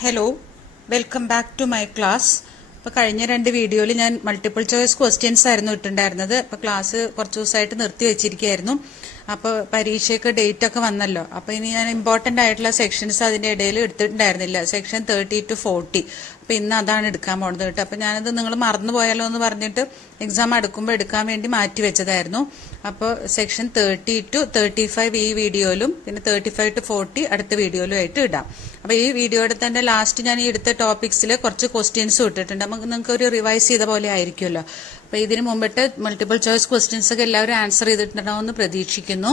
Hello, welcome back to my class. ഇപ്പോൾ കഴിഞ്ഞ 2 വീഡിയോയിൽ ഞാൻ മൾട്ടിപ്പിൾ ചോയ്സ് ക്വസ്റ്റ്യൻസ് ആയിരുന്നു ഇട്ടുണ്ടായിരുന്നത്. ഇപ്പോൾ ക്ലാസ് കുറച്ച് ദിവസമായിട്ട് നിർത്തി വെച്ചിരിക്കുകയായിരുന്നു. അപ്പോൾ പരീക്ഷയ്ക്ക് ഡേറ്റ് ഒക്കെ വന്നല്ലോ. അപ്പോൾ ഇനി ഞാൻ ഇമ്പോർട്ടൻ്റ് ആയിട്ടുള്ള സെക്ഷൻസ് അതിൻ്റെ ഇടയിൽ എടുത്തിട്ടുണ്ടായിരുന്നില്ല. Section 30 to 40. അപ്പോൾ ഇന്ന് അതാണ് എടുക്കാൻ പോകുന്നത് കേട്ടോ. അപ്പോൾ ഞാനത് നിങ്ങൾ മറന്നു പോയാലോ എന്ന് പറഞ്ഞിട്ട് എക്സാം അടുക്കുമ്പോൾ എടുക്കാൻ വേണ്ടി മാറ്റി വെച്ചതായിരുന്നു. അപ്പോൾ സെക്ഷൻ 30 to 35 ഈ വീഡിയോയിലും പിന്നെ 35 to 40 അടുത്ത വീഡിയോയിലും ആയിട്ട് ഇടാം. അപ്പോൾ ഈ വീഡിയോയുടെ തന്നെ ലാസ്റ്റ് ഞാൻ ഈ എടുത്ത ടോപ്പിക്സിൽ കുറച്ച് ക്വസ്റ്റ്യൻസ് ഇട്ടിട്ടുണ്ട്. നമുക്ക് നിങ്ങൾക്ക് ഒരു റിവൈസ് ചെയ്ത പോലെ ആയിരിക്കുമല്ലോ. അപ്പോൾ ഇതിന് മുമ്പിട്ട് മൾട്ടിപ്പിൾ ചോയ്സ് ക്വസ്റ്റ്യൻസ് ഒക്കെ എല്ലാവരും ആൻസർ ചെയ്തിട്ടുണ്ടാവുമെന്ന് പ്രതീക്ഷിക്കുന്നു.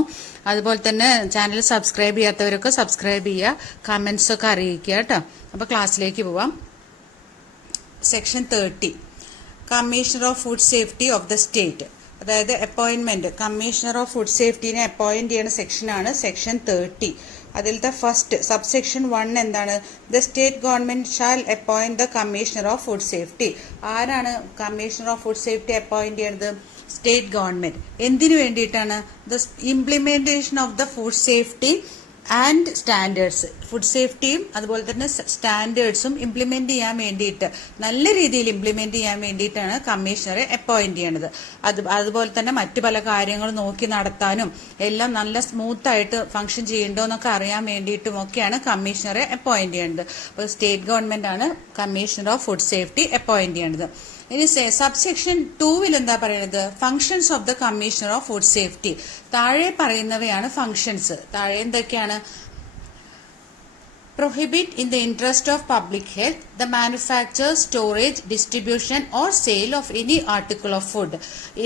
അതുപോലെ തന്നെ ചാനൽ സബ്സ്ക്രൈബ് ചെയ്യാത്തവരൊക്കെ സബ്സ്ക്രൈബ് ചെയ്യുക, കമൻസ് ഒക്കെ അറിയിക്കുക കേട്ടോ. അപ്പോൾ ക്ലാസ്സിലേക്ക് പോവാം. Section 30, commissioner of food safety of the state, അതായത് അപ്പോയിന്റ്മെന്റ്. കമ്മീഷണർ ഓഫ് ഫുഡ് സേഫ്റ്റിനെ അപ്പോയിന്റ് ചെയ്യുന്ന സെക്ഷനാണ് സെക്ഷൻ 30. അതിലത്തെ ഫസ്റ്റ് സബ്സെക്ഷൻ 1 എന്താണ്? The state government shall appoint the commissioner of food safety. ആരാണ് commissioner of food safety appoint ചെയ്യുന്നത്? State government. എന്തിനു വേണ്ടിയിട്ടാണ്? The implementation of the food safety and standards. Food സേഫ്റ്റിയും അതുപോലെ തന്നെ സ്റ്റാൻഡേർഡ്സും ഇംപ്ലിമെന്റ് ചെയ്യാൻ വേണ്ടിയിട്ട്, നല്ല രീതിയിൽ ഇംപ്ലിമെന്റ് ചെയ്യാൻ വേണ്ടിയിട്ടാണ് കമ്മീഷണറെ അപ്പോയിന്റ് ചെയ്യണത്. അതുപോലെ തന്നെ മറ്റു പല കാര്യങ്ങളും നോക്കി നടത്താനും എല്ലാം നല്ല സ്മൂത്ത് ആയിട്ട് ഫംഗ്ഷൻ ചെയ്യണ്ടോ എന്നൊക്കെ അറിയാൻ വേണ്ടിയിട്ടും ഒക്കെയാണ് കമ്മീഷണറെ അപ്പോയിന്റ് ചെയ്യേണ്ടത്. അപ്പോൾ സ്റ്റേറ്റ് ഗവൺമെന്റ് ആണ് commissioner of food safety appoint ചെയ്യേണ്ടത്. ഇനി സബ്സെക്ഷൻ 2 എന്താ പറയുന്നത്? Functions of the commissioner of food safety. താഴെ പറയുന്നവയാണ് ഫങ്ഷൻസ്. താഴെ എന്തൊക്കെയാണ്? Prohibit in the interest of public health the manufacture, storage, distribution or sale of any article of food.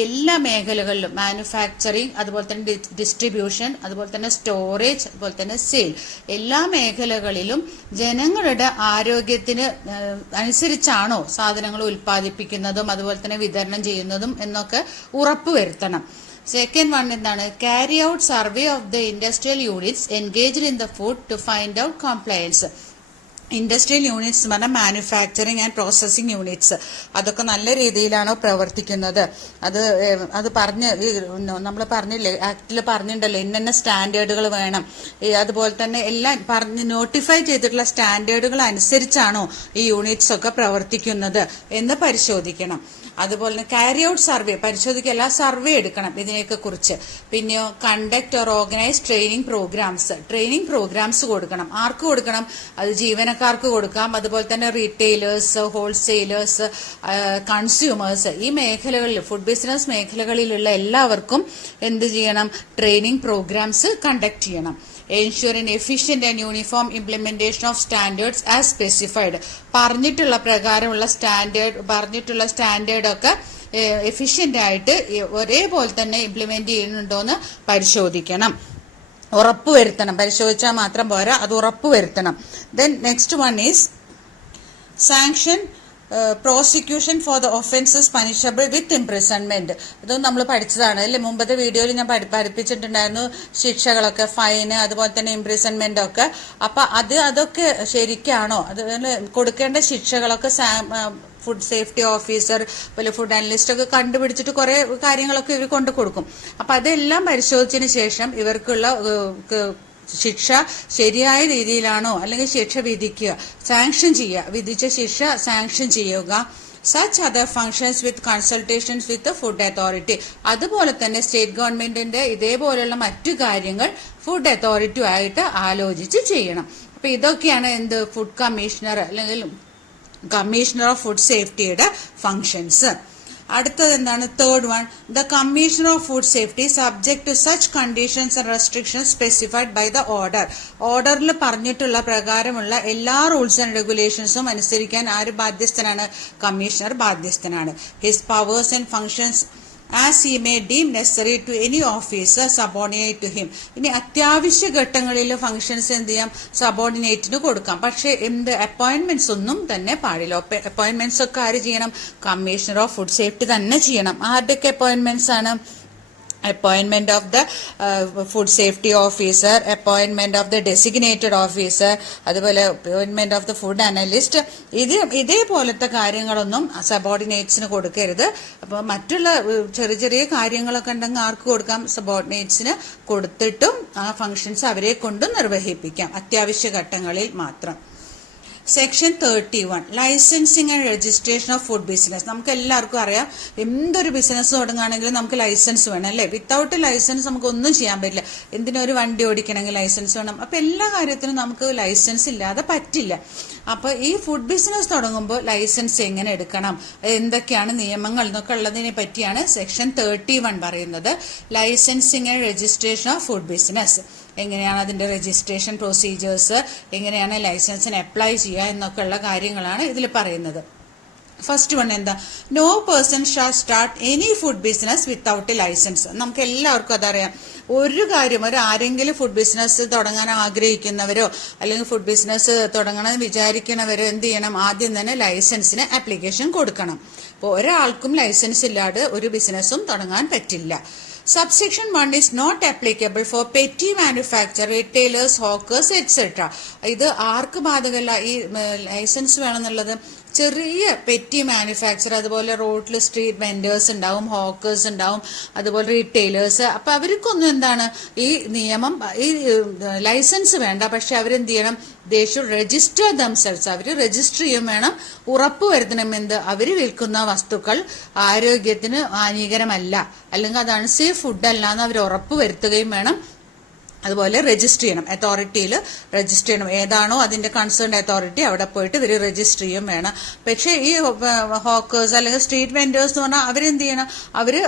എല്ലാ മേഖലകളിലും മാനുഫാക്ചറിങ്, അതുപോലെ തന്നെ ഡിസ്ട്രിബ്യൂഷൻ, അതുപോലെ തന്നെ സ്റ്റോറേജ്, അതുപോലെ തന്നെ സെയിൽ, എല്ലാ മേഖലകളിലും ജനങ്ങളുടെ ആരോഗ്യത്തിന് അനുസരിച്ചാണോ സാധനങ്ങൾ ഉൽപ്പാദിപ്പിക്കുന്നതും അതുപോലെ തന്നെ വിതരണം ചെയ്യുന്നതും എന്നൊക്കെ ഉറപ്പുവരുത്തണം. സെക്കൻഡ് വൺ എന്താണ്? Carry out survey of the industrial units engaged in the food to find out compliance. Industrial units എന്ന് പറഞ്ഞാൽ മാനുഫാക്ചറിങ് ആൻഡ് പ്രോസസ്സിംഗ് യൂണിറ്റ്സ്. അതൊക്കെ നല്ല രീതിയിലാണോ പ്രവർത്തിക്കുന്നത്? അത് പറഞ്ഞ് നമ്മൾ പറഞ്ഞില്ലേ, ആക്ടിൽ പറഞ്ഞിട്ടുണ്ടല്ലോ ഇന്ന സ്റ്റാൻഡേർഡുകൾ വേണം. അതുപോലെ തന്നെ എല്ലാം പറഞ്ഞ് നോട്ടിഫൈ ചെയ്തിട്ടുള്ള സ്റ്റാൻഡേർഡുകൾ അനുസരിച്ചാണോ ഈ യൂണിറ്റ്സ് ഒക്കെ പ്രവർത്തിക്കുന്നത് എന്ന് പരിശോധിക്കണം. അതുപോലെ തന്നെ ക്യാരി ഔട്ട് സർവേ പരിശോധിക്കല്ല, സർവേ എടുക്കണം ഇതിനെയൊക്കെ കുറിച്ച്. പിന്നെയോ conduct or organise training programmes കൊടുക്കണം. ആർക്ക് കൊടുക്കണം? അത് ജീവനക്കാർക്ക് കൊടുക്കാം. അതുപോലെ തന്നെ റീറ്റെയിലേഴ്സ്, ഹോൾസെയിലേഴ്സ്, കൺസ്യൂമേഴ്സ്, ഈ മേഖലകളിൽ ഫുഡ് ബിസിനസ് മേഖലകളിലുള്ള എല്ലാവർക്കും എന്ത് ചെയ്യണം? ട്രെയിനിങ് പ്രോഗ്രാംസ് കണ്ടക്ട് ചെയ്യണം. Ensure an efficient and uniform implementation of standards as specified. പറഞ്ഞിട്ടുള്ള പ്രകാരമുള്ള സ്റ്റാൻഡേർഡ് ഒക്കെ എഫിഷ്യന്റ് ആയിട്ട് ഒരേപോലെ തന്നെ ഇംപ്ലിമെന്റ് ചെയ്യുന്നുണ്ടോന്ന് പരിശോധിക്കണം, ഉറപ്പുവരുത്തണം. പരിശോധിച്ചാൽ മാത്രം പോരാ, അത് ഉറപ്പുവരുത്തണം. Then next one is sanction prosecution for the offences punishable with imprisonment. ഇതൊന്നും നമ്മൾ പഠിച്ചതാണ് അല്ലേ? മുമ്പത്തെ വീഡിയോയിൽ ഞാൻ പഠിപ്പിച്ചിട്ടുണ്ടായിരുന്നു ശിക്ഷകളൊക്കെ, ഫൈന്, അതുപോലെ തന്നെ ഇംപ്രിസൺമെന്റ് ഒക്കെ. അപ്പൊ അതൊക്കെ ശരിക്കാണോ? അതുപോലെ കൊടുക്കേണ്ട ശിക്ഷകളൊക്കെ ഫുഡ് സേഫ്റ്റി ഓഫീസർ, അതുപോലെ ഫുഡ് അനലിസ്റ്റ് ഒക്കെ കണ്ടുപിടിച്ചിട്ട് കുറെ കാര്യങ്ങളൊക്കെ ഇവർ കൊണ്ടു കൊടുക്കും. അപ്പൊ അതെല്ലാം പരിശോധിച്ചതിന് ശേഷം ഇവർക്കുള്ള ശിക്ഷ ശരിയായ രീതിയിലാണോ, അല്ലെങ്കിൽ ശിക്ഷ വിധിക്കുക, സാങ്ഷൻ ചെയ്യുക, വിധിച്ച ശിക്ഷ സാങ്ഷൻ ചെയ്യുക. സച്ച് അതർ ഫങ്ഷൻസ് വിത്ത് കൺസൾട്ടേഷൻസ് വിത്ത് ഫുഡ് അതോറിറ്റി. അതുപോലെ തന്നെ സ്റ്റേറ്റ് ഗവൺമെന്റിന്റെ ഇതേപോലെയുള്ള മറ്റു കാര്യങ്ങൾ ഫുഡ് അതോറിറ്റിയുമായിട്ട് ആലോചിച്ച് ചെയ്യണം. അപ്പൊ ഇതൊക്കെയാണ് എന്ത്? ഫുഡ് കമ്മീഷണർ അല്ലെങ്കിൽ കമ്മീഷണർ ഓഫ് ഫുഡ് സേഫ്റ്റിയുടെ ഫങ്ഷൻസ്. അടുത്തത് എന്താണ്? Third one, the commissioner of food safety subject to such conditions and restrictions specified by the order. ഓർഡറിൽ പറഞ്ഞിട്ടുള്ള പ്രകാരമുള്ള എല്ലാ റൂൾസ് ആൻഡ് റെഗുലേഷൻസും അനുസരിക്കാൻ ആര് ബാധ്യസ്ഥനാണ്? കമ്മീഷണർ ബാധ്യസ്ഥനാണ്. His powers and functions as he may deem necessary to any officer subordinate to him. ഇനി അത്യാവശ്യ ഘട്ടങ്ങളിൽ ഫംഗ്ഷൻസ് എന്ത് ചെയ്യാം? സബോർഡിനേറ്റിന് കൊടുക്കാം. പക്ഷെ എന്ത് അപ്പോയിന്റ്മെന്റ്സ് ഒന്നും തന്നെ പാടില്ല. അപ്പോയിന്റ്മെന്റ്സ് ഒക്കെ ആര് ചെയ്യണം? കമ്മീഷണർ ഓഫ് ഫുഡ് സേഫ്റ്റി തന്നെ ചെയ്യണം. ആരുടെയൊക്കെ അപ്പോയിന്റ്മെന്റ്സ് ആണ്? appointment of the food safety officer, appointment of the designated officer, അതുപോലെ appointment of the food analyst. ഇതേപോലത്തെ കാര്യങ്ങളൊന്നും സബോർഡിനേറ്റ്സിന് കൊടുക്കരുത്. അപ്പോൾ മറ്റുള്ള ചെറിയ ചെറിയ കാര്യങ്ങളൊക്കെ ഉണ്ടെങ്കിൽ ആർക്ക് കൊടുക്കാം? സബോർഡിനേറ്റ്സിന് കൊടുത്തിട്ടും ആ ഫങ്ഷൻസ് അവരെ കൊണ്ട് നിർവഹിപ്പിക്കാം, അത്യാവശ്യ ഘട്ടങ്ങളിൽ മാത്രം. Section 31 licensing and registration of food business. നമുക്ക് എല്ലാവർക്കും അറിയാം, എന്തൊരു ബിസിനസ് തുടങ്ങുകയാണെങ്കിലും നമുക്ക് ലൈസൻസ് വേണം അല്ലേ. വിത്തൗട്ട് ലൈസൻസ് നമുക്ക് ഒന്നും ചെയ്യാൻ പറ്റില്ല. എന്തിനൊരു വണ്ടി ഓടിക്കണമെങ്കിൽ ലൈസൻസ് വേണം. അപ്പൊ എല്ലാ കാര്യത്തിനും നമുക്ക് ലൈസൻസ് ഇല്ലാതെ പറ്റില്ല. അപ്പൊ ഈ ഫുഡ് ബിസിനസ് തുടങ്ങുമ്പോൾ ലൈസൻസ് എങ്ങനെ എടുക്കണം, എന്തൊക്കെയാണ് നിയമങ്ങൾ എന്നൊക്കെ ഉള്ളതിനെ പറ്റിയാണ് സെക്ഷൻ 31 പറയുന്നത്. Licensing and registration of food business, എങ്ങനെയാണ് അതിന്റെ രജിസ്ട്രേഷൻ പ്രൊസീജിയേഴ്സ്, എങ്ങനെയാണ് ലൈസൻസിന് അപ്ലൈ ചെയ്യുക എന്നൊക്കെ ഉള്ള കാര്യങ്ങളാണ് ഇതിൽ പറയുന്നത്. ഫസ്റ്റ് വൺ എന്താ, no person shall start any food business without a licence. നമുക്ക് എല്ലാവർക്കും അതറിയാം. ഒരു കാര്യം, ആരെങ്കിലും ഫുഡ് ബിസിനസ് തുടങ്ങാൻ ആഗ്രഹിക്കുന്നവരോ അല്ലെങ്കിൽ ഫുഡ് ബിസിനസ് തുടങ്ങണമെന്ന് വിചാരിക്കുന്നവരോ എന്ത് ചെയ്യണം, ആദ്യം തന്നെ ലൈസൻസിന് ആപ്ലിക്കേഷൻ കൊടുക്കണം. അപ്പോൾ ഒരാൾക്കും ലൈസൻസ് ഇല്ലാതെ ഒരു ബിസിനസ്സും തുടങ്ങാൻ പറ്റില്ല. Subsection 1 is not applicable for petty manufacturer, retailers, hawkers, etc. ഇത് ആർക്ക് ബാധകമല്ല. ഈ ലൈസൻസ് വേണമെന്നുള്ളത് ചെറിയ പെറ്റി മാനുഫാക്ചർ, അതുപോലെ റോഡിൽ സ്ട്രീറ്റ് വെൻഡേഴ്സ് ഉണ്ടാവും, ഹോക്കേഴ്സ് ഉണ്ടാവും, അതുപോലെ റീറ്റെയിലേഴ്സ്. അപ്പൊ അവർക്കൊന്നും എന്താണ് ഈ നിയമം, ഈ ലൈസൻസ് വേണ്ട. പക്ഷെ അവരെന്ത് ചെയ്യണം, ദേ ഷുഡ് രജിസ്റ്റർ ദംസെൽസ്. അവർ രജിസ്റ്റർ ചെയ്യും വേണം. ഉറപ്പ് വരുത്തണം എന്ത്, അവർ വിൽക്കുന്ന വസ്തുക്കൾ ആരോഗ്യത്തിന് ഹാനികരമല്ല, അല്ലെങ്കിൽ അതാണ് സേഫ് ഫുഡ് അല്ല എന്ന് അവർ ഉറപ്പ് വരുത്തുകയും വേണം. അതുപോലെ രജിസ്റ്റർ ചെയ്യണം, അതോറിറ്റിയിൽ രജിസ്റ്റർ ചെയ്യണം. ഏതാണോ അതിന്റെ കൺസേൺ അതോറിറ്റി അവിടെ പോയിട്ട് ഇവർ രജിസ്റ്റർ ചെയ്യും വേണം. പക്ഷേ ഈ ഹോക്കേഴ്സ് അല്ലെങ്കിൽ സ്ട്രീറ്റ് വെൻഡേഴ്സ് എന്ന് പറഞ്ഞാൽ അവരെന്ത് ചെയ്യണം, അവര്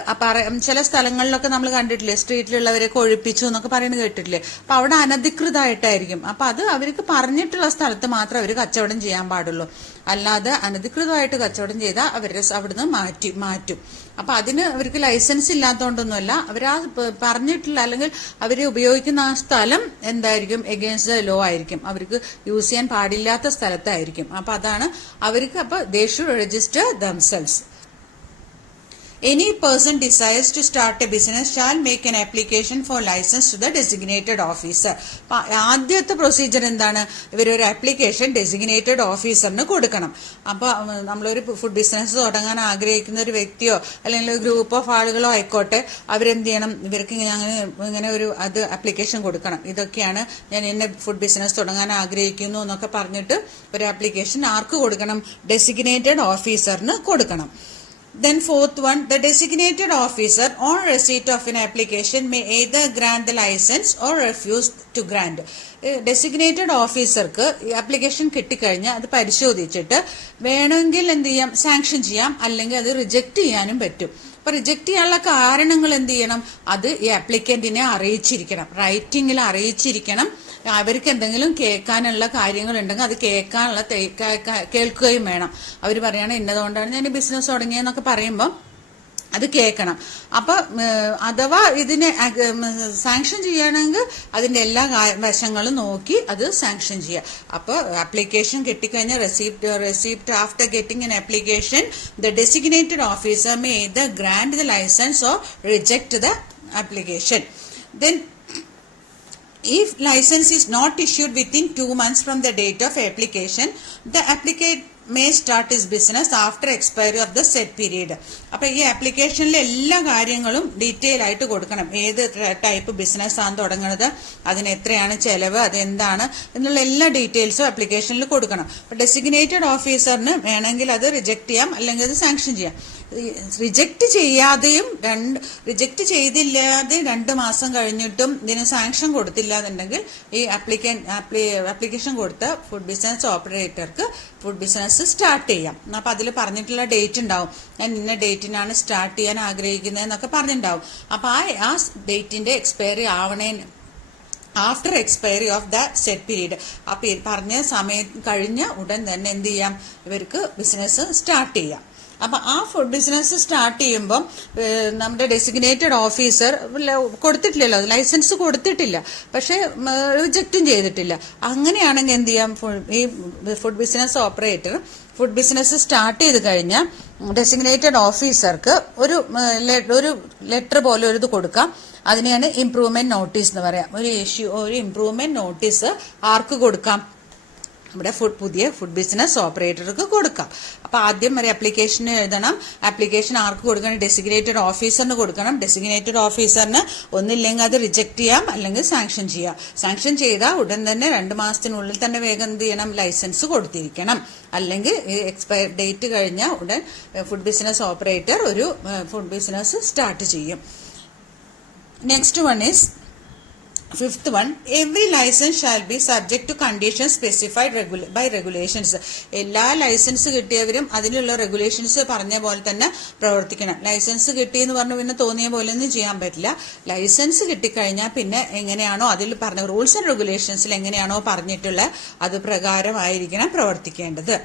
ചില സ്ഥലങ്ങളിലൊക്കെ നമ്മൾ കണ്ടിട്ടില്ലേ, സ്ട്രീറ്റിലുള്ളവരെ കൊഴിപ്പിച്ചു എന്നൊക്കെ പറയുന്നത് കേട്ടിട്ടില്ലേ. അപ്പൊ അവിടെ അനധികൃതമായിട്ടായിരിക്കും. അപ്പൊ അത് അവർക്ക് പറഞ്ഞിട്ടുള്ള സ്ഥലത്ത് മാത്രമേ അവർ കച്ചവടം ചെയ്യാൻ പാടുള്ളൂ. അല്ലാതെ അനധികൃതമായിട്ട് കച്ചവടം ചെയ്താൽ അവർ അവിടുന്ന് മാറ്റും. അപ്പൊ അതിന് അവർക്ക് ലൈസൻസ് ഇല്ലാത്തതുകൊണ്ടൊന്നുമല്ല, അവരാ പറഞ്ഞിട്ടില്ല അല്ലെങ്കിൽ അവര് ഉപയോഗിക്കുന്ന ആ സ്ഥലം എന്തായിരിക്കും, എഗെയിൻസ്റ്റ് ദ ലോ ആയിരിക്കും, അവർക്ക് യൂസ് ചെയ്യാൻ പാടില്ലാത്ത സ്ഥലത്തായിരിക്കും. അപ്പൊ അതാണ് അവർക്ക്. അപ്പൊ ദേ should register themselves. Any person desires to start a business shall make an application for license to the designated officer. ആദ്യത്തെ പ്രൊസീജിയർ എന്താണ്, ഇവരൊരു ആപ്ലിക്കേഷൻ ഡെസിഗ്നേറ്റഡ് ഓഫീസറിന് കൊടുക്കണം. അപ്പൊ നമ്മളൊരു ഫുഡ് ബിസിനസ് തുടങ്ങാൻ ആഗ്രഹിക്കുന്ന ഒരു വ്യക്തിയോ അല്ലെങ്കിൽ ഒരു ഗ്രൂപ്പ് ഓഫ് ആളുകളോ ആയിക്കോട്ടെ, അവരെന്ത് ചെയ്യണം, ഇവർക്ക് ഇങ്ങനെ ഒരു ആപ്ലിക്കേഷൻ കൊടുക്കണം. ഇതൊക്കെയാണ് ഞാൻ എന്നെ ഫുഡ് ബിസിനസ് തുടങ്ങാൻ ആഗ്രഹിക്കുന്നു എന്നൊക്കെ പറഞ്ഞിട്ട് ഒരു ആപ്ലിക്കേഷൻ ആർക്ക് കൊടുക്കണം, ഡെസിഗ്നേറ്റഡ് ഓഫീസറിന് കൊടുക്കണം. Then fourth one, the designated officer on receipt of an application may either grant the license or refuse to grant. Designated ഓഫീസർക്ക് ആപ്ലിക്കേഷൻ കിട്ടിക്കഴിഞ്ഞാൽ അത് പരിശോധിച്ചിട്ട് വേണമെങ്കിൽ എന്ത് ചെയ്യാം, സാങ്ഷൻ ചെയ്യാം, അല്ലെങ്കിൽ അത് റിജക്ട് ചെയ്യാനും പറ്റും. അപ്പൊ റിജക്ട് ചെയ്യാനുള്ള കാരണങ്ങൾ എന്ത് ചെയ്യണം, അത് ഈ ആപ്ലിക്കന്റിനെ അറിയിച്ചിരിക്കണം, റൈറ്റിംഗിൽ അറിയിച്ചിരിക്കണം. അവർക്ക് എന്തെങ്കിലും കേൾക്കാനുള്ള കാര്യങ്ങൾ ഉണ്ടെങ്കിൽ അത് കേൾക്കുകയും വേണം. അവർ പറയണം ഇന്നതുകൊണ്ടാണ് ഞാൻ ബിസിനസ് തുടങ്ങിയെന്നൊക്കെ പറയുമ്പോൾ അത് കേൾക്കണം. അപ്പൊ അഥവാ ഇതിനെ സാങ്ഷൻ ചെയ്യണമെങ്കിൽ അതിന്റെ എല്ലാ വശങ്ങളും നോക്കി അത് സാങ്ഷൻ ചെയ്യുക. അപ്പൊ ആപ്ലിക്കേഷൻ കിട്ടിക്കഴിഞ്ഞാൽ receipt after getting N application the designated officer may either grant the license or reject the application. Then if license is not issued within 2 months from the date of application, the applicant may start his business after expiry of the set period. അപ്പൊ ഈ ആപ്ലിക്കേഷനിലെ എല്ലാ കാര്യങ്ങളും detail ആയിട്ട് കൊടുക്കണം. ഏത് type business ആണ് തുടങ്ങുന്നത്, അതിന് എത്രയാണ് ചെലവ്, അതെന്താണ് എന്നുള്ള എല്ലാ ഡീറ്റെയിൽസും ആപ്ലിക്കേഷനിൽ കൊടുക്കണം. അപ്പൊ ഡെസിഗ്നേറ്റഡ് ഓഫീസറിന് വേണമെങ്കിൽ അത് റിജക്ട് ചെയ്യാം, അല്ലെങ്കിൽ അത് സാങ്ഷൻ ചെയ്യാം. റിജക്ട് ചെയ്തില്ലാതെ 2 മാസം കഴിഞ്ഞിട്ടും ഇതിന് സാങ്ഷൻ കൊടുത്തില്ല എന്നുണ്ടെങ്കിൽ ഈ ആപ്ലിക്കേഷൻ കൊടുത്ത ഫുഡ് ബിസിനസ് ഓപ്പറേറ്റർക്ക് ഫുഡ് ബിസിനസ് സ്റ്റാർട്ട് ചെയ്യാം. അപ്പൊ അതിൽ പറഞ്ഞിട്ടുള്ള ഡേറ്റ് ഉണ്ടാവും, ഞാൻ ഇന്ന ഡേറ്റിനാണ് സ്റ്റാർട്ട് ചെയ്യാൻ ആഗ്രഹിക്കുന്നത് എന്നൊക്കെ പറഞ്ഞിട്ടുണ്ടാവും. അപ്പൊ ആ ഡേറ്റിന്റെ എക്സ്പയറി ആവണേ after expiry of the set period, ആ പറഞ്ഞ സമയം കഴിഞ്ഞ ഉടൻ തന്നെ എന്ത് ചെയ്യാം, ഇവർക്ക് ബിസിനസ് സ്റ്റാർട്ട് ചെയ്യാം. അപ്പൊ ആ ഫുഡ് ബിസിനസ് സ്റ്റാർട്ട് ചെയ്യുമ്പോൾ നമ്മുടെ ഡെസിഗ്നേറ്റഡ് ഓഫീസർ കൊടുത്തിട്ടില്ലല്ലോ, ലൈസൻസ് കൊടുത്തിട്ടില്ല, പക്ഷെ റിജക്റ്റും ചെയ്തിട്ടില്ല. അങ്ങനെയാണെങ്കിൽ എന്ത് ചെയ്യാം, ഈ food business operator food business start ചെയ്ത് കഴിഞ്ഞാൽ ഡെസിഗ്നേറ്റഡ് ഓഫീസർക്ക് ഒരു ലെറ്റർ പോലെ ഒരു ഇത് കൊടുക്കാം. അതിനെയാണ് ഇംപ്രൂവ്മെന്റ് നോട്ടീസ് എന്ന് പറയാം. ഒരു ഇംപ്രൂവ്മെന്റ് നോട്ടീസ് ആർക്ക് കൊടുക്കാം, ഇവിടെ പുതിയ ഫുഡ് ബിസിനസ് ഓപ്പറേറ്റർക്ക് കൊടുക്കാം. അപ്പൊ ആദ്യം ഒരു ആപ്ലിക്കേഷൻ എഴുതണം. ആപ്ലിക്കേഷൻ ആർക്ക് കൊടുക്കണം? ഡെസിഗ്നേറ്റഡ് ഓഫീസറിന് കൊടുക്കണം. ഡെസിഗ്നേറ്റഡ് ഓഫീസറിന് ഒന്നില്ലെങ്കിൽ അത് റിജക്ട് ചെയ്യാം, അല്ലെങ്കിൽ സാങ്ഷൻ ചെയ്യാം. സാങ്ഷൻ ചെയ്താൽ ഉടൻ തന്നെ 2 മാസത്തിനുള്ളിൽ തന്നെ വേഗം എന്ത് ചെയ്യണം? ലൈസൻസ് കൊടുത്തിരിക്കണം. അല്ലെങ്കിൽ എക്സ്പയർ ഡേറ്റ് കഴിഞ്ഞാൽ ഉടൻ ഫുഡ് ബിസിനസ് ഓപ്പറേറ്റർ ഒരു ഫുഡ് ബിസിനസ് സ്റ്റാർട്ട് ചെയ്യും. Next one is fifth one, every license shall be subject to conditions specified by regulations. എല്ലാ ലൈസൻസ് കിട്ടിയവരും അതിലുള്ള റെഗുലേഷൻസ് പറഞ്ഞ പോലെ തന്നെ പ്രവർത്തിക്കണം. ലൈസൻസ് കിട്ടിയെന്ന് പറഞ്ഞു പിന്നെ തോന്നിയ പോലെ ഒന്നും ചെയ്യാൻ പറ്റില്ല. ലൈസൻസ് കിട്ടിക്കഴിഞ്ഞാൽ പിന്നെ എങ്ങനെയാണോ അതിൽ പറഞ്ഞ റൂൾസ് ആൻഡ് റെഗുലേഷൻസിൽ എങ്ങനെയാണോ പറഞ്ഞിട്ടുള്ള അത് പ്രകാരമായിരിക്കണം പ്രവർത്തിക്കേണ്ടത്.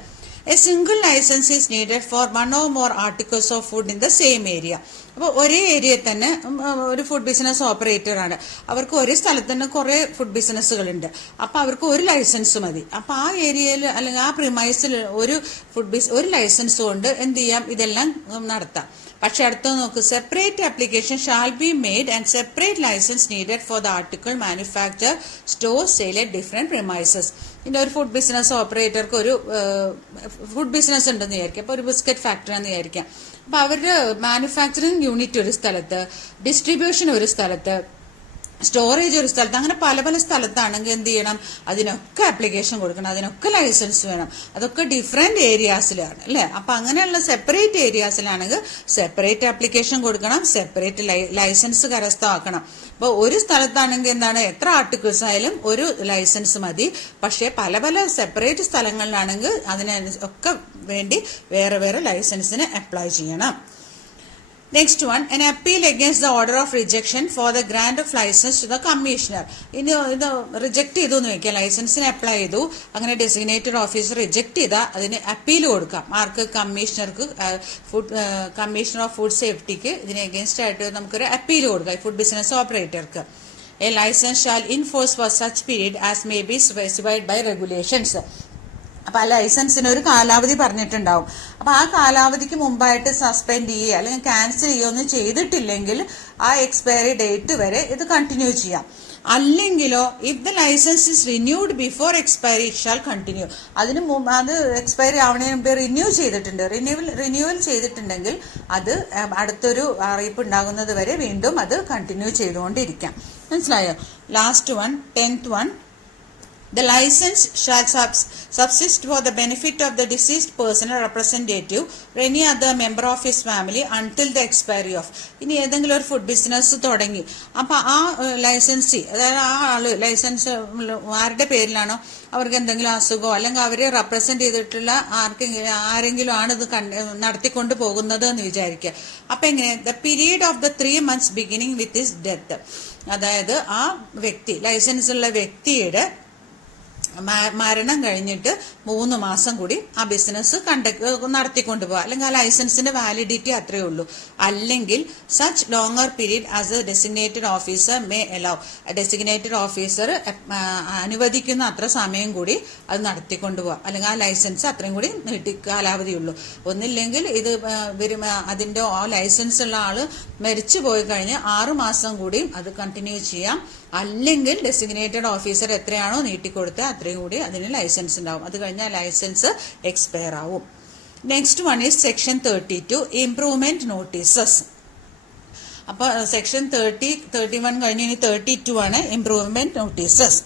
A single license is needed for one or more articles of food in the same area. അപ്പോൾ ഒരേ ഏരിയയിൽ തന്നെ ഒരു ഫുഡ് ബിസിനസ് ഓപ്പറേറ്റർ ആണ്. അവർക്ക് ഒരേ സ്ഥലത്ത് തന്നെ കുറെ ഫുഡ് ബിസിനസ്സുകളുണ്ട്. അപ്പൊ അവർക്ക് ഒരു ലൈസൻസ് മതി. അപ്പൊ ആ ഏരിയയിൽ അല്ലെങ്കിൽ ആ പ്രിമൈസിൽ ഒരു ലൈസൻസ് കൊണ്ട് എന്ത് ചെയ്യാം? ഇതെല്ലാം നടത്താം. പക്ഷെ അടുത്ത നോക്ക്, separate application shall be made and separate licence needed for the article manufacture store sale at different premises. ഇനി ഒരു ഫുഡ് ബിസിനസ് ഓപ്പറേറ്റർക്ക് ഒരു ഫുഡ് ബിസിനസ് ഉണ്ടെന്ന് വിചാരിക്കാം. അപ്പൊ ഒരു ബിസ്ക്കറ്റ് ഫാക്ടറി എന്ന് വിചാരിക്കാം. അപ്പൊ അവരുടെ മാനുഫാക്ചറിങ് യൂണിറ്റ് ഒരു സ്ഥലത്ത്, ഡിസ്ട്രിബ്യൂഷൻ ഒരു സ്ഥലത്ത്, സ്റ്റോറേജ് ഒരു സ്ഥലത്ത്, അങ്ങനെ പല പല സ്ഥലത്താണെങ്കിൽ എന്ത് ചെയ്യണം? അതിനൊക്കെ ആപ്ലിക്കേഷൻ കൊടുക്കണം, അതിനൊക്കെ ലൈസൻസ് വേണം. അതൊക്കെ ഡിഫറെന്റ് ഏരിയാസിലാണ് അല്ലെ. അപ്പൊ അങ്ങനെയുള്ള സെപ്പറേറ്റ് ഏരിയാസിലാണെങ്കിൽ സെപ്പറേറ്റ് ആപ്ലിക്കേഷൻ കൊടുക്കണം, സെപ്പറേറ്റ് ലൈസൻസ് കരസ്ഥമാക്കണം. അപ്പോൾ ഒരു സ്ഥലത്താണെങ്കിൽ എന്താണ്? എത്ര ആർട്ടിക്കിൾസ് ആയാലും ഒരു ലൈസൻസ് മതി. പക്ഷെ പല പല സെപ്പറേറ്റ് സ്ഥലങ്ങളിലാണെങ്കിൽ അതിന് ഒക്കെ വേണ്ടി വേറെ വേറെ ലൈസൻസിന് അപ്ലൈ ചെയ്യണം. Next one, an appeal against the order of rejection for the grant of license to the commissioner. ഇനി ഇത് റിജക്ട് ചെയ്തു എന്ന് വെക്കാം, ലൈസൻസിന് അപ്ലൈ ചെയ്തു, അങ്ങനെ ഡെസിഗ്നേറ്റഡ് ഓഫീസർ റിജക്ട് ചെയ്താൽ അതിന് അപ്പീൽ കൊടുക്കാം. ആർക്ക്? കമ്മീഷണർക്ക്, കമ്മീഷണർ ഓഫ് ഫുഡ് സേഫ്റ്റിക്ക് ഇതിന് അഗേൻസ്റ്റ് ആയിട്ട് നമുക്കൊരു അപ്പീൽ കൊടുക്കാം ഫുഡ് ബിസിനസ് ഓപ്പറേറ്റർക്ക്. A license shall enforce for such period as may be specified by regulations. അപ്പൊ ആ ലൈസൻസിന് ഒരു കാലാവധി പറഞ്ഞിട്ടുണ്ടാവും. അപ്പൊ ആ കാലാവധിക്ക് മുമ്പായിട്ട് സസ്പെൻഡ് ചെയ്യുക അല്ലെങ്കിൽ ക്യാൻസൽ ചെയ്യുകയൊന്നും ചെയ്തിട്ടില്ലെങ്കിൽ ആ എക്സ്പയറി ഡേറ്റ് വരെ ഇത് കണ്ടിന്യൂ ചെയ്യാം. അല്ലെങ്കിലോ if the licence is renewed before expiry it shall continue. അതിന് അത് എക്സ്പയറി ആവുന്നതിന് മുമ്പ് റിന്യൂവൽ ചെയ്തിട്ടുണ്ടെങ്കിൽ അത് അടുത്തൊരു അറിയിപ്പ് ഉണ്ടാകുന്നത് വരെ വീണ്ടും അത് കണ്ടിന്യൂ ചെയ്തുകൊണ്ടിരിക്കാം. മനസ്സിലായോ? Last one, 10th one, the license shall subsist for the benefit of the deceased person or representative or any other member of his family until the expiry of. ഇനി ഏതെങ്കിലും ഒരു ഫുഡ് ബിസിനസ് തുടങ്ങി, അപ്പൊ ആ licensee, അതായത് ആ ആള് licence ആരുടെ പേരിലാണോ അവർക്ക് എന്തെങ്കിലും അസുഖമോ അല്ലെങ്കിൽ അവരെ റെപ്രസെന്റ് ചെയ്തിട്ടുള്ള ആരെങ്കിലും ആണ് ഇത് നടത്തിക്കൊണ്ട് പോകുന്നത് എന്ന് വിചാരിക്കുക. അപ്പൊ എങ്ങനെ? The period of the 3 months beginning with his death. അതായത് ആ വ്യക്തി, ലൈസൻസ് ഉള്ള വ്യക്തിയുടെ മരണം കഴിഞ്ഞിട്ട് 3 മാസം കൂടി ആ ബിസിനസ് നടത്തിക്കൊണ്ടു പോവാ, അല്ലെങ്കിൽ ആ ലൈസൻസിന്റെ വാലിഡിറ്റി അത്രയേ ഉള്ളൂ. അല്ലെങ്കിൽ such longer period as A designated officer may allow. Designated officer അനുവദിക്കുന്ന അത്ര സമയം കൂടി അത് നടത്തിക്കൊണ്ടുപോവാം, അല്ലെങ്കിൽ ആ ലൈസൻസ് അത്രയും കൂടി കാലാവധിയുള്ളൂ. ഒന്നില്ലെങ്കിൽ ഇത് അതിന്റെ ആ ലൈസൻസ് ഉള്ള ആള് മരിച്ചു പോയി കഴിഞ്ഞ് 6 മാസം കൂടി അത് കണ്ടിന്യൂ ചെയ്യാം. അല്ലെങ്കിൽ ഡെസിഗ്നേറ്റഡ് ഓഫീസർ എത്രയാണോ നീട്ടിക്കൊടുത്താൽ അത്രയും കൂടി അതിന് ലൈസൻസ് ഉണ്ടാവും. അത് കഴിഞ്ഞാൽ ലൈസൻസ് എക്സ്പയർ ആവും. Next one is section 32, improvement notices. അപ്പൊ സെക്ഷൻ 31 കഴിഞ്ഞ് ഇനി 32 ആണ് improvement notices.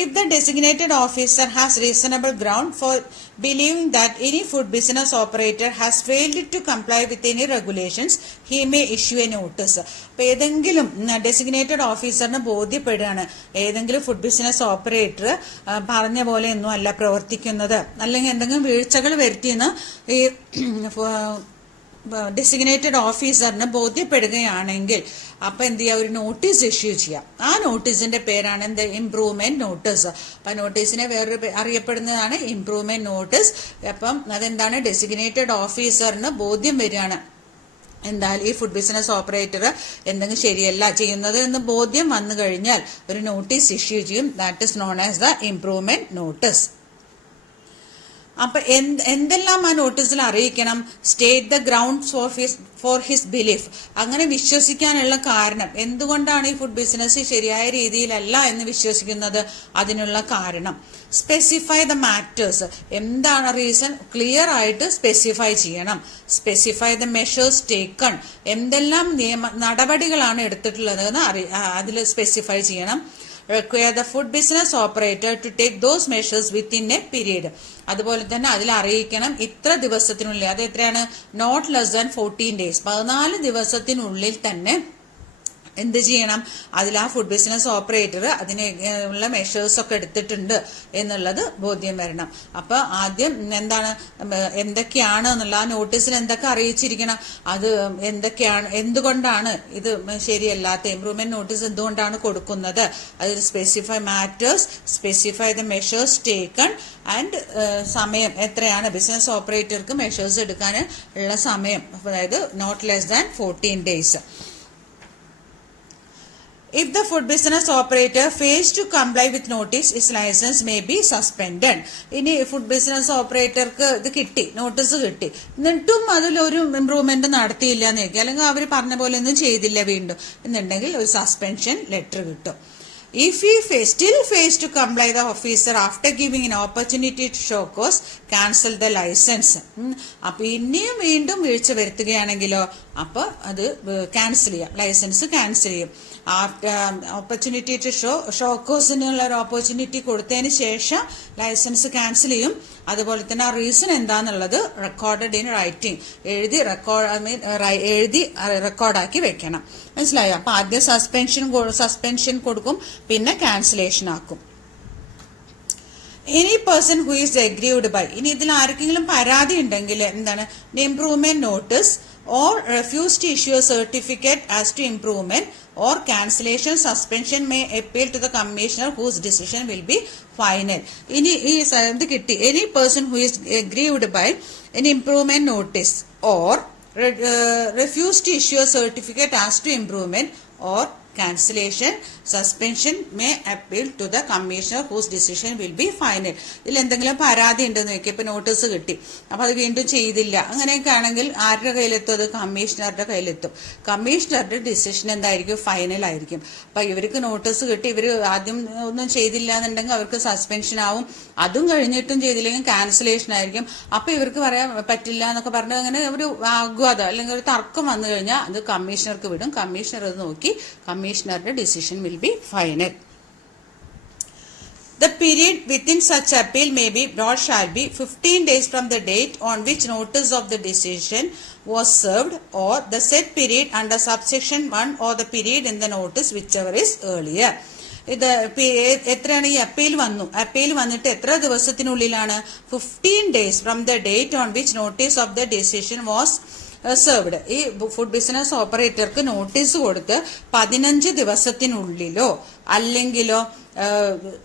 If the designated officer has reasonable ground for believing that any food business operator has failed to comply with any regulations, he may issue a notice. അപ്പൊ ഏതെങ്കിലും designated ഓഫീസറിന് ബോധ്യപ്പെടുകയാണ് ഏതെങ്കിലും food business operator പറഞ്ഞ പോലെ ഒന്നും അല്ല പ്രവർത്തിക്കുന്നത്, അല്ലെങ്കിൽ എന്തെങ്കിലും വീഴ്ചകൾ വരുത്തിയെന്ന് ഈ ഡെസിഗ്നേറ്റഡ് ഓഫീസറിന് ബോധ്യപ്പെടുകയാണെങ്കിൽ അപ്പൊ എന്ത് ചെയ്യുക? ഒരു നോട്ടീസ് ഇഷ്യൂ ചെയ്യാം. ആ നോട്ടീസിന്റെ പേരാണ് എന്ത്? Improvement notice. അപ്പൊ നോട്ടീസിനെ വേറൊരു അറിയപ്പെടുന്നതാണ് ഇംപ്രൂവ്മെന്റ് നോട്ടീസ്. അപ്പം അതെന്താണ്? ഡെസിഗ്നേറ്റഡ് ഓഫീസറിന് ബോധ്യം വരികയാണ് എന്തായാലും ഈ ഫുഡ് ബിസിനസ് ഓപ്പറേറ്റർ എന്തെങ്കിലും ശരിയല്ല ചെയ്യുന്നത് എന്ന് ബോധ്യം വന്നു കഴിഞ്ഞാൽ ഒരു നോട്ടീസ് ഇഷ്യൂ ചെയ്യും. That is known as the improvement notice. അപ്പൊ എന്തെല്ലാം ആ നോട്ടീസിൽ അറിയിക്കണം? State the grounds for his belief. അങ്ങനെ വിശ്വസിക്കാനുള്ള കാരണം, എന്തുകൊണ്ടാണ് ഈ ഫുഡ് ബിസിനസ് ശരിയായ രീതിയിലല്ല എന്ന് വിശ്വസിക്കുന്നത്, അതിനുള്ള കാരണം. Specify the matters. എന്താണ് റീസൺ? ക്ലിയർ ആയിട്ട് സ്പെസിഫൈ ചെയ്യണം. Specify the measures taken. എന്തെല്ലാം നടപടികളാണ് എടുത്തിട്ടുള്ളത് എന്ന് അതിൽ സ്പെസിഫൈ ചെയ്യണം. Require the food business operator to take those measures within a period. അതുപോലെ തന്നെ അതിൽ അറിയിക്കണം ഇത്ര ദിവസത്തിനുള്ളിൽ, അത് എത്രയാണ്? Not less than 14 days. 14 ദിവസത്തിനുള്ളിൽ തന്നെ എന്ത് ചെയ്യണം? അതിൽ ആ ഫുഡ് ബിസിനസ് ഓപ്പറേറ്റർ അതിനുള്ള മെഷേഴ്സ് ഒക്കെ എടുത്തിട്ടുണ്ട് എന്നുള്ളത് ബോധ്യം വരണം. അപ്പൊ ആദ്യം എന്താണ്, എന്തൊക്കെയാണ് എന്നുള്ള ആ നോട്ടീസിൽ എന്തൊക്കെ അറിയിച്ചിരിക്കണം, അത് എന്തൊക്കെയാണ്, എന്തുകൊണ്ടാണ് ഇത് ശരിയല്ലാത്ത, ഇംപ്രൂവ്മെന്റ് നോട്ടീസ് എന്തുകൊണ്ടാണ് കൊടുക്കുന്നത്, അതിൽ specify matters, specify the measures taken and സമയം എത്രയാണ് ബിസിനസ് ഓപ്പറേറ്റർക്ക് മെഷേഴ്സ് എടുക്കാൻ ഉള്ള സമയം, അതായത് not less than 14 days. If the food business operator fails to comply with notice, his license may be suspended. ഇനി ഫുഡ് ബിസിനസ് ഓപ്പറേറ്റർക്ക് ഇത് കിട്ടി, നോട്ടീസ് കിട്ടി, എന്നിട്ടും അതിലൊരു ഇംപ്രൂവ്മെന്റ് നടത്തിയില്ല എന്ന് വെക്കുക, അല്ലെങ്കിൽ അവർ പറഞ്ഞ പോലെ ഒന്നും ചെയ്തില്ല വീണ്ടും എന്നുണ്ടെങ്കിൽ ഒരു സസ്പെൻഷൻ ലെറ്റർ കിട്ടും. If he still fails to comply, the officer after giving an opportunity to show cause cancel the license. അപ്പൊ ഇനിയും വീണ്ടും വീഴ്ച വരുത്തുകയാണെങ്കിലോ അപ്പൊ അത് ക്യാൻസൽ ചെയ്യാം, ലൈസൻസ് ക്യാൻസൽ ചെയ്യും. ഓപ്പർച്യൂണിറ്റി ടു ഷോ കോസിനുള്ള ഒരു ഓപ്പർച്യൂണിറ്റി കൊടുത്തതിന് ശേഷം ലൈസൻസ് ക്യാൻസൽ ചെയ്യും. അതുപോലെ തന്നെ ആ റീസൺ എന്താന്നുള്ളത് റെക്കോർഡഡ് ഇൻ റൈറ്റിംഗ്, എഴുതി റെക്കോർഡാക്കി വെക്കണം. മനസ്സിലായോ? അപ്പൊ ആദ്യം സസ്പെൻഷൻ കൊടുക്കും, പിന്നെ ക്യാൻസലേഷൻ ആക്കും. Any person who is aggrieved by, ഇനി ഇതിൽ ആർക്കെങ്കിലും പരാതി ഉണ്ടെങ്കിൽ എന്താണ്, improvement notice or refuse to issue a certificate as to improvement or cancellation, suspension may appeal to the commissioner whose decision will be final. ഇനി ഈ ഇത് കിട്ടി, any person who is aggrieved by an improvement notice or refuse to issue a certificate as to improvement or cancellation, suspension may appeal to the commissioner whose decision will be final. ഇതിൽ എന്തെങ്കിലും പരാതി ഉണ്ടെന്ന് വെക്കുക, ഇപ്പൊ notice കിട്ടി, അപ്പൊ അത് വീണ്ടും ചെയ്തില്ല, അങ്ങനെയൊക്കെ ആണെങ്കിൽ ആരുടെ കയ്യിലെത്തും? അത് കമ്മീഷണറുടെ കയ്യിലെത്തും. കമ്മീഷണറുടെ ഡിസിഷൻ എന്തായിരിക്കും? ഫൈനൽ ആയിരിക്കും. അപ്പൊ ഇവർക്ക് നോട്ടീസ് കിട്ടി, ഇവര് ആദ്യം ഒന്നും ചെയ്തില്ല എന്നുണ്ടെങ്കിൽ അവർക്ക് സസ്പെൻഷൻ ആവും, അതും കഴിഞ്ഞിട്ടും ചെയ്തില്ലെങ്കിൽ ക്യാൻസലേഷൻ ആയിരിക്കും. അപ്പൊ ഇവർക്ക് പറയാൻ പറ്റില്ല എന്നൊക്കെ പറഞ്ഞ് അങ്ങനെ ഒരു വാഗ്വാദം അല്ലെങ്കിൽ ഒരു തർക്കം വന്നു കഴിഞ്ഞാൽ അത് കമ്മീഷണർക്ക് വിടും. കമ്മീഷണർ അത് നോക്കി കമ്മീഷണറുടെ decision will be final. The period within such appeal may be brought shall be 15 days from the date on which notice of the decision was served, or the said period under subsection 1, or the period in the notice whichever is earlier. ഇത് എത്രയാണ്? ഈ appeal വന്നിട്ട് എത്ര ദിവസത്തിനുള്ളിലാണ്? 15 days from the date on which notice of the decision was served. ഈ food business ഓപ്പറേറ്റർക്ക് notice കൊടുത്ത് 15 ദിവസത്തിനുള്ളിലോ അല്ലെങ്കിലോ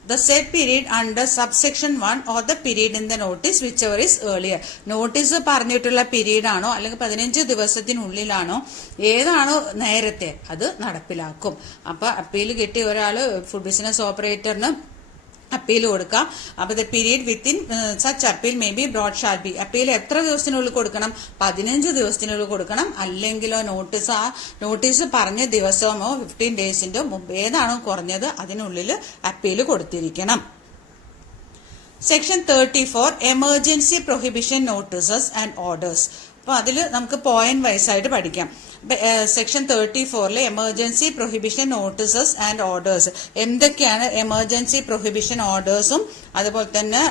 the said period under subsection 1 or the period in the notice whichever is earlier. Notice പറഞ്ഞിട്ടുള്ള period ആണോ അല്ലെങ്കിൽ 15 ദിവസത്തിനുള്ളിലാണോ ഏതാണോ നേരത്തെ അത് നടപ്പിലാക്കും. അപ്പൊ അപ്പീൽ കിട്ടിയ ഒരാള് ഫുഡ് ബിസിനസ് ഓപ്പറേറ്ററിന് അപ്പീൽ കൊടുക്കാം. അപ്പൊ the period within such appeal may be broad shall be. Appeal എത്ര ദിവസത്തിനുള്ളിൽ കൊടുക്കണം? 15 ദിവസത്തിനുള്ളിൽ കൊടുക്കണം. അല്ലെങ്കിലോ നോട്ടീസ് പറഞ്ഞ ദിവസമോ 15 ഡേയ്സിന്റെ മുമ്പ് ഏതാണോ കുറഞ്ഞത് അതിനുള്ളിൽ അപ്പീൽ കൊടുത്തിരിക്കണം. Section 34 emergency prohibition notices and orders. അപ്പൊ അതിൽ നമുക്ക് പോയിന്റ് വൈസ് ആയിട്ട് പഠിക്കാം. Section 34 emergency prohibition notices and orders എന്തൊക്കെയാണ്? എമർജൻസി പ്രൊഹിബിഷൻ ഓർഡേഴ്സും അതുപോലെ തന്നെ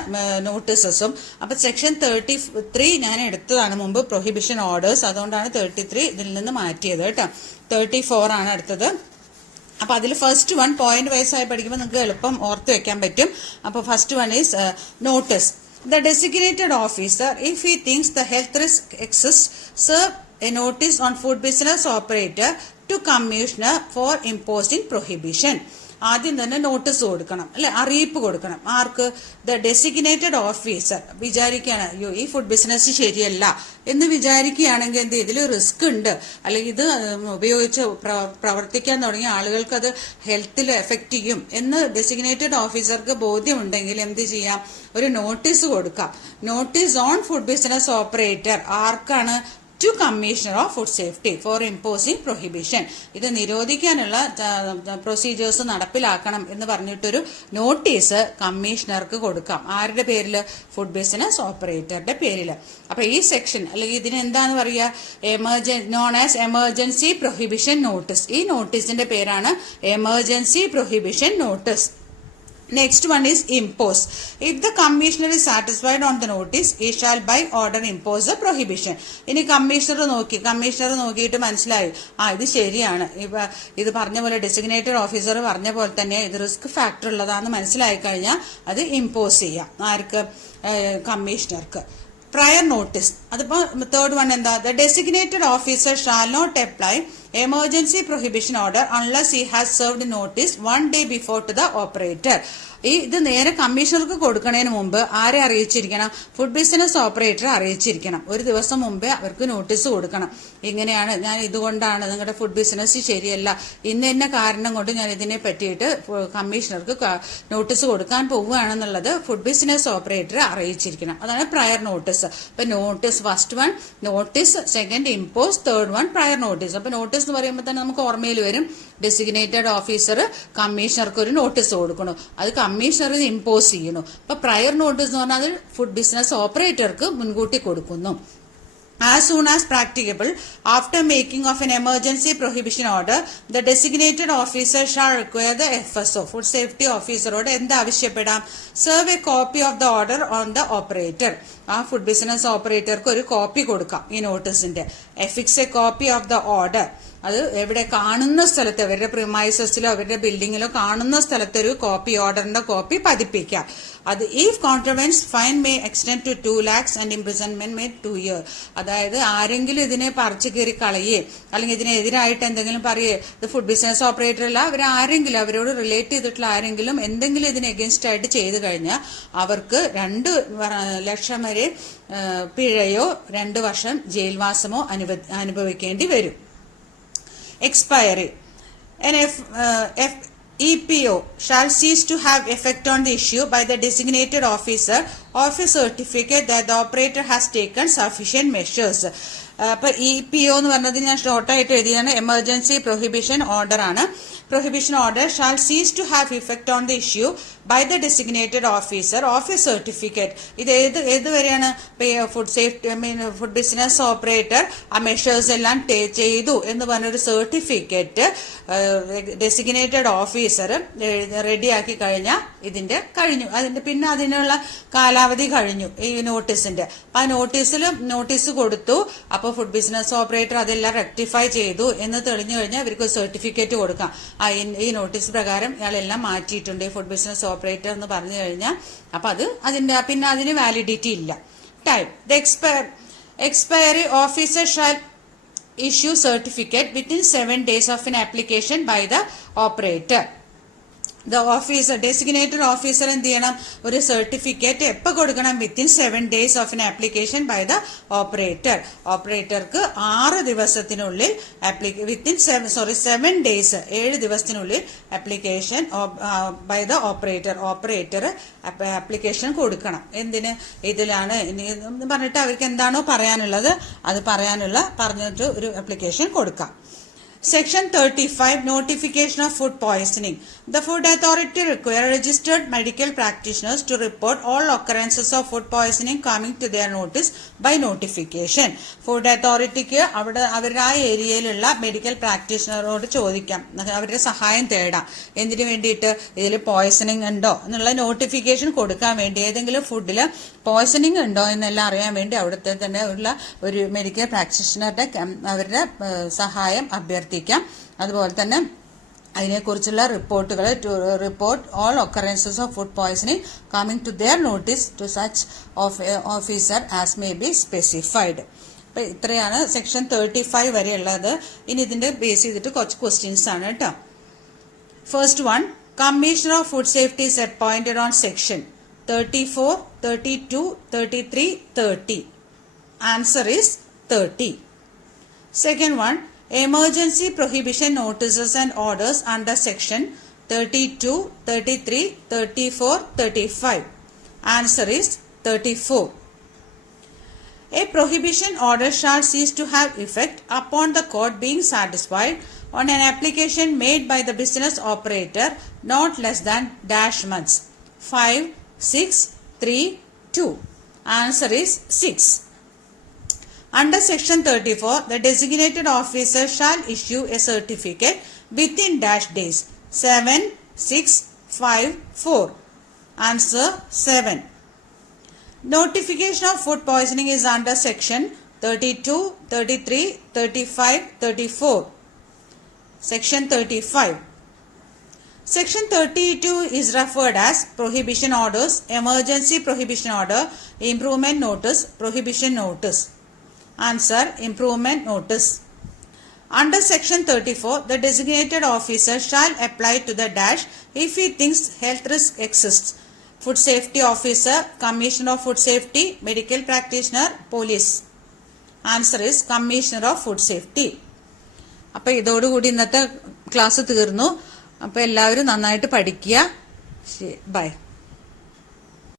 നോട്ടീസസും. അപ്പൊ സെക്ഷൻ 33 ഞാൻ എടുത്തതാണ് മുമ്പ് പ്രൊഹിബിഷൻ ഓർഡേഴ്സ്, അതുകൊണ്ടാണ് 33 ഇതിൽ നിന്ന് മാറ്റിയത് കേട്ടോ. 34 ആണ് അടുത്തത്. അപ്പൊ അതിൽ ഫസ്റ്റ് വൺ പോയിന്റ് വൈസ് ആയി പഠിക്കുമ്പോൾ നിങ്ങൾക്ക് എളുപ്പം ഓർത്ത് വെക്കാൻ പറ്റും. അപ്പൊ first one is notice. The designated officer, if he thinks the health risk exists, serve a notice on food business operator to commissioner for imposing prohibition. ആദ്യം തന്നെ നോട്ടീസ് കൊടുക്കണം അല്ലെ, അറിയിപ്പ് കൊടുക്കണം. ആർക്ക്? The designated officer. വിചാരിക്കുകയാണ് അയ്യോ ഈ ഫുഡ് ബിസിനസ് ശരിയല്ല എന്ന് വിചാരിക്കുകയാണെങ്കിൽ എന്ത് ഇതിൽ റിസ്ക് ഉണ്ട്, അല്ലെങ്കിൽ ഇത് ഉപയോഗിച്ച് പ്രവർത്തിക്കാൻ തുടങ്ങിയ ആളുകൾക്ക് അത് ഹെൽത്തിൽ എഫക്റ്റ് ചെയ്യും എന്ന് ഡെസിഗ്നേറ്റഡ് ഓഫീസർക്ക് ബോധ്യമുണ്ടെങ്കിൽ എന്ത് ചെയ്യാം? ഒരു നോട്ടീസ് കൊടുക്കാം. Notice on food business operator. ആർക്കാണ്? To commissioner of food safety for imposing prohibition. ഇത് നിരോധിക്കാനുള്ള പ്രൊസീജിയേഴ്സ് നടപ്പിലാക്കണം എന്ന് പറഞ്ഞിട്ടൊരു നോട്ടീസ് കമ്മീഷണർക്ക് കൊടുക്കാം. ആരുടെ പേരിൽ? ഫുഡ് ബിസിനസ് ഓപ്പറേറ്ററുടെ പേരിൽ. അപ്പൊ ഈ സെക്ഷൻ അല്ലെങ്കിൽ ഇതിന് എന്താന്ന് പറയുക? Known as emergency prohibition notice. ഈ നോട്ടീസിന്റെ പേരാണ് emergency prohibition notice. Next one is impose. If the commissioner is satisfied on the notice, he shall by order impose a prohibition. ഇനി കമ്മീഷണർ നോക്കിയിട്ട് മനസ്സിലായി ഇത് ശരിയാണ്, ഇത് പറഞ്ഞ പോലെ ഡെസിഗ്നേറ്റഡ് ഓഫീസർ പറഞ്ഞ പോലെ തന്നെ ഇത് റിസ്ക് ഫാക്ടർ ഉള്ളതാണെന്ന് മനസ്സിലായി കഴിഞ്ഞാൽ അത് ഇമ്പോസ് ചെയ്യാം. ആർക്ക്? കമ്മീഷണർക്ക്. Prior notice. അതിപ്പോ തേർഡ് വൺ എന്താ? The designated officer shall not apply emergency prohibition order unless he has served notice 1 day before to the operator. ഇത് നേരെ കമ്മീഷണർക്ക് കൊടുക്കുന്നതിന് മുമ്പ് ആരെ അറിയിച്ചിരിക്കണം? ഫുഡ് ബിസിനസ് ഓപ്പറേറ്ററെ അറിയിച്ചിരിക്കണം. ഒരു ദിവസം മുമ്പേ അവർക്ക് നോട്ടീസ് കൊടുക്കണം. ഇങ്ങനെയാണ്, ഞാൻ ഇതുകൊണ്ടാണ് നിങ്ങളുടെ ഫുഡ് ബിസിനസ് ശരിയല്ല, ഇന്ന കാരണം കൊണ്ട് ഞാൻ ഇതിനെ പറ്റിയിട്ട് കമ്മീഷണർക്ക് നോട്ടീസ് കൊടുക്കാൻ പോവുകയാണെന്നുള്ളത് ഫുഡ് ബിസിനസ് ഓപ്പറേറ്ററെ അറിയിച്ചിരിക്കണം. അതാണ് പ്രയർ നോട്ടീസ്. ഇപ്പൊ notice first one notice, second impose, third one prior notice. അപ്പൊ നോട്ടീസ് എന്ന് പറയുമ്പോൾ തന്നെ നമുക്ക് ഓർമ്മയിൽ വരും ഡെസിഗ്നേറ്റഡ് ഓഫീസർ കമ്മീഷണർക്ക് ഒരു നോട്ടീസ് കൊടുക്കണം, അത് കമ്മീഷണർ ഇമ്പോസ് ചെയ്യുന്നു. അപ്പൊ പ്രയർ നോട്ടീസ് എന്ന് പറഞ്ഞാൽ അത് ഫുഡ് ബിസിനസ് ഓപ്പറേറ്റർക്ക് മുൻകൂട്ടി കൊടുക്കുന്നു. As soon as practicable, after making of an emergency prohibition order, the designated officer shall require the FSO, Food Safety Officer, എന്ത് ആവശ്യപ്പെടാം? Serve a copy of the order on the operator. ആ food business ഓപ്പറേറ്റർക്ക് ഒരു copy കൊടുക്കാം ഈ നോട്ടീസിന്റെ. Affix a copy of the order. അത് എവിടെ? കാണുന്ന സ്ഥലത്ത്, അവരുടെ പ്രിമൈസസിലോ അവരുടെ ബിൽഡിങ്ങിലോ കാണുന്ന സ്ഥലത്ത് ഒരു കോപ്പി, ഓർഡറിന്റെ കോപ്പി പതിപ്പിക്കാം. അത് if contravenes fine may extend to 2 lakhs and imprisonment may 2 years. അതായത് ആരെങ്കിലും ഇതിനെ പറിച്ചു കയറി കളയേ അല്ലെങ്കിൽ ഇതിനെതിരായിട്ട് എന്തെങ്കിലും പറയേ, ഇത് ഫുഡ് ബിസിനസ് ഓപ്പറേറ്റർ അല്ല, അവരാരെങ്കിലും അവരോട് റിലേറ്റ് ചെയ്തിട്ടുള്ള ആരെങ്കിലും എന്തെങ്കിലും ഇതിന് എഗൻസ്റ്റ് ആയിട്ട് ചെയ്തു കഴിഞ്ഞാൽ അവർക്ക് 2 ലക്ഷം വരെ പിഴയോ 2 വർഷം ജയിൽവാസമോ അനുഭവിക്കേണ്ടി വരും. Expiry. An EPO shall cease to have effect on the issue by the designated officer of a certificate that the operator has taken sufficient measures. അപ്പൊ EPO എന്ന് പറഞ്ഞത് ഞാൻ ഷോർട്ടായിട്ട് എഴുതിയാണ്. എമർജൻസി പ്രൊഹിബിഷൻ ഓർഡർ ആണ്. Prohibition order shall cease to have effect on the issue by the designated officer of a certificate. ഇത് ഏതുവരെയാണ്? Food safety food business operator ആ മെഷേഴ്സ് എല്ലാം ചെയ്തു എന്ന് പറഞ്ഞൊരു സർട്ടിഫിക്കറ്റ് ഡെസിഗ്നേറ്റഡ് ഓഫീസർ റെഡിയാക്കി കഴിഞ്ഞാൽ ഇതിന്റെ കഴിഞ്ഞു. പിന്നെ അതിനുള്ള കാലാവധി കഴിഞ്ഞു ഈ നോട്ടീസിന്റെ. അപ്പൊ ആ നോട്ടീസ് കൊടുത്തു. അപ്പൊ ഫുഡ് ബിസിനസ് ഓപ്പറേറ്റർ അതെല്ലാം റെക്ടിഫൈ ചെയ്തു എന്ന് തെളിഞ്ഞു കഴിഞ്ഞാൽ ഇവർക്ക് സർട്ടിഫിക്കറ്റ് കൊടുക്കാം. ഈ നോട്ടീസ് പ്രകാരം ഇയാളെല്ലാം മാറ്റിയിട്ടുണ്ട് ഈ ഫുഡ് ബിസിനസ് ഓപ്പറേറ്റർ എന്ന് പറഞ്ഞു കഴിഞ്ഞാൽ അപ്പൊ പിന്നെ അതിന് വാലിഡിറ്റി ഇല്ല. Time. The expiry officer shall issue certificate within 7 days of an application by the operator. The officer designated officer എന്ത് ചെയ്യണം? ഒരു സർട്ടിഫിക്കറ്റ് എപ്പോൾ കൊടുക്കണം? Within 7 days of an application by the operator. ഓപ്പറേറ്റർക്ക് 6 ദിവസത്തിനുള്ളിൽ വിത്തിൻ 7 days 7 ദിവസത്തിനുള്ളിൽ application by the operator application കൊടുക്കണം. എന്തിന്? ഇതിലാണ് പറഞ്ഞിട്ട് അവർക്ക് എന്താണോ പറയാനുള്ളത് അത് പറഞ്ഞിട്ട് ഒരു ആപ്ലിക്കേഷൻ കൊടുക്കാം. Section 35 Notification of Food Poisoning. The Food Authority require registered medical practitioners to report all occurrences of food poisoning coming to their notice by notification. Food Authorityക്ക് അവരുടെ ആ ഏരിയയിലുള്ള മെഡിക്കൽ പ്രാക്ടീഷണറോട് ചോദിക്കാം, അവരുടെ സഹായം തേടാം. എന്തിനു വേണ്ടിയിട്ട്? ഇതിൽ പോയ്സണിങ് ഉണ്ടോ എന്നുള്ള നോട്ടിഫിക്കേഷൻ കൊടുക്കാൻ വേണ്ടി, ഏതെങ്കിലും ഫുഡിൽ പോയ്സണിങ് ഉണ്ടോ എന്നെല്ലാം അറിയാൻ വേണ്ടി അവിടുത്തെ തന്നെ ഉള്ള ഒരു മെഡിക്കൽ പ്രാക്ടീഷണറുടെ അവരുടെ സഹായം അഭ്യർത്ഥിക്കാം. അതുപോലെ തന്നെ അതിനെക്കുറിച്ചുള്ള റിപ്പോർട്ടുകൾ report all occurrences of food poisoning coming to their notice to such officer as may be specified. അപ്പൊ ഇത്രയാണ് സെക്ഷൻ 35 വരെ ഉള്ളത്. ഇനി ഇതിന്റെ ബേസ് ചെയ്തിട്ട് കുറച്ച് ക്വസ്റ്റ്യൻസ് ആണ് കേട്ടോ. First one, Commissioner of Food Safety is appointed on section 34, 32, 33, 30. Answer is 30. Second one, emergency prohibition notices and orders under section 32, 33, 34, 35. Answer is 34. A prohibition order shall cease to have effect upon the court being satisfied on an application made by the business operator not less than dash months. 5, 6, 3, 2. Answer is 6. Under section 34, the designated officer shall issue a certificate within dash days. 7, 6, 5, 4. Answer 7. Notification of food poisoning is under section 32, 33, 35, 34. Section 35. Section 32 is referred as prohibition orders, emergency prohibition order, improvement notice, prohibition notice. Answer, improvement notice. Under section 34, the designated officer shall apply to the dash if he thinks health risk exists. Food safety officer, commissioner of food safety, medical practitioner, police. Answer is commissioner of food safety. അപ്പോൾ ഇതോടുകൂടി ഇന്നത്തെ class തീർന്നു. അപ്പോൾ എല്ലാവരും നന്നായിട്ട് പഠിക്കുക. By.